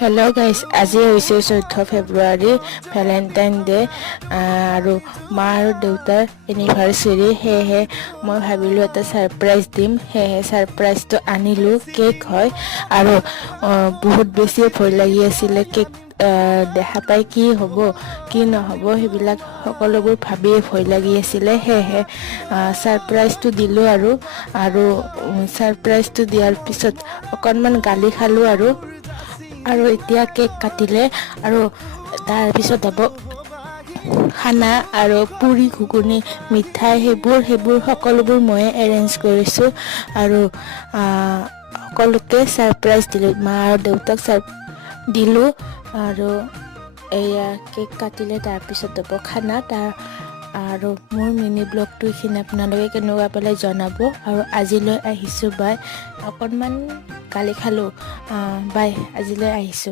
Hello' guys, আজি হৈছে 14 ফেব্ৰুৱাৰী Valentine day আৰু মা আৰু দেউতাৰ এনিভাৰ্চেৰী। সেয়েহে মই ভাবিলোঁ এটা ছাৰপ্ৰাইজ দিম। সেয়েহে ছাৰপ্ৰাইজটো আনিলোঁ। কেক হয় আৰু বহুত বেছি ভয় লাগি আছিলে। কেক দেখা পাই কি হ'ব কি নহ'ব সেইবিলাক সকলোবোৰ ভাবিয়ে ভয় লাগি আছিলে। সেয়েহে ছাৰপ্ৰাইজটো দিলোঁ আৰু ছাৰপ্ৰাইজটো দিয়াৰ পিছত অকণমান গালি খালোঁ আৰু এতিয়া কেক কাটিলে আৰু তাৰ পিছত হ'ব খানা আৰু পুৰি ঘুগুনি মিঠাই সেইবোৰ সকলোবোৰ ময়ে এৰেঞ্জ কৰিছোঁ আৰু সকলোকে ছাৰপ্ৰাইজ দিলোঁ। মা আৰু দেউতাক দিলোঁ আৰু এয়া কেক কাটিলে, তাৰপিছত হ'ব খানা। আৰু মোৰ মিনি ব্লগটো এইখিনি আপোনালোকে কেনেকুৱা পালে জনাব আৰু আজিলৈ আহিছোঁ বাই। অকণমান গালি খালোঁ বাই, আজিলৈ আহিছোঁ।